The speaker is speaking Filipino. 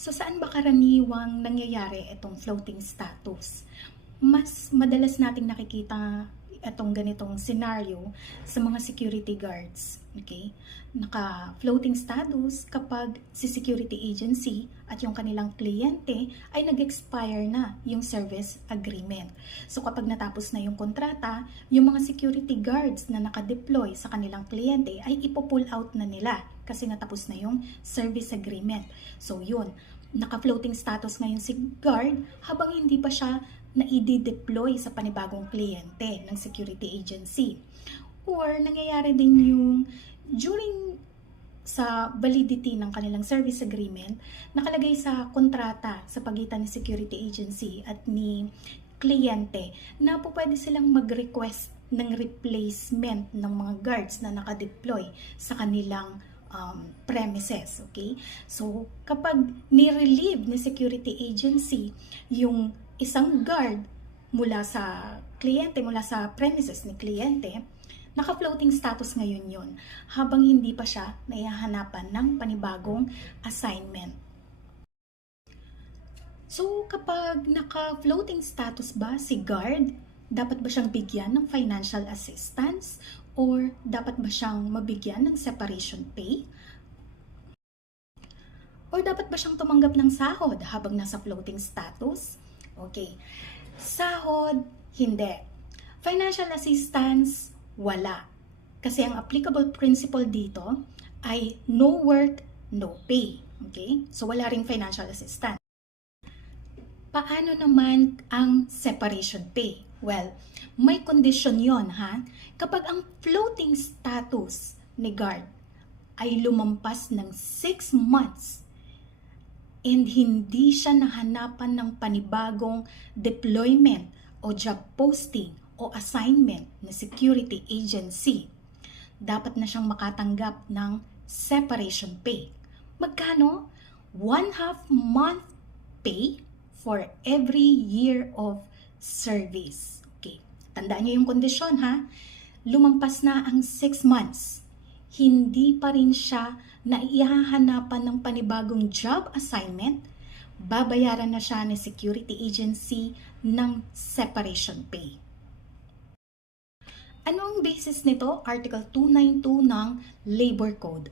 So saan ba karaniwang nangyayari itong floating status? Mas madalas nating nakikita itong ganitong scenario sa mga security guards. Okay? Naka-floating status kapag si security agency at yung kanilang kliyente ay nag-expire na yung service agreement. So kapag natapos na yung kontrata, yung mga security guards na naka-deploy sa kanilang kliyente ay ipo-pull out na nila kasi natapos na yung service agreement. So yun, naka-floating status ngayon si guard habang hindi pa siya na i-deploy sa panibagong kliyente ng security agency. Or nangyayari din yung during sa validity ng kanilang service agreement, nakalagay sa kontrata sa pagitan ni security agency at ni kliyente na po pwede silang mag-request ng replacement ng mga guards na nakadeploy sa kanilang premises. Okay? So, kapag ni-relieve ni security agency yung isang guard mula sa kliyente, mula sa premises ni kliyente, naka-floating status ngayon yun habang hindi pa siya naihahanapan ng panibagong assignment. So, kapag naka-floating status ba si guard, dapat ba siyang bigyan ng financial assistance or dapat ba siyang mabigyan ng separation pay? Or dapat ba siyang tumanggap ng sahod habang nasa floating status? Okay. Sahod, hindi. Financial assistance, wala. Kasi ang applicable principle dito ay no work, no pay. Okay? So wala ring financial assistance. Paano naman ang separation pay? Well, may condition yon ha. Kapag ang floating status ni guard ay lumampas ng 6 months and hindi siya nahanapan ng panibagong deployment o job posting o assignment na security agency, dapat na siyang makatanggap ng separation pay. Magkano? 1/2 month pay for every year of service. Okay. Tandaan niyo yung kondisyon ha. Lumampas na ang 6 months. Hindi pa rin siya na ihahanapan ng panibagong job assignment, babayaran na siya ng security agency ng separation pay. Ano ang basis nito? Article 292 ng Labor Code.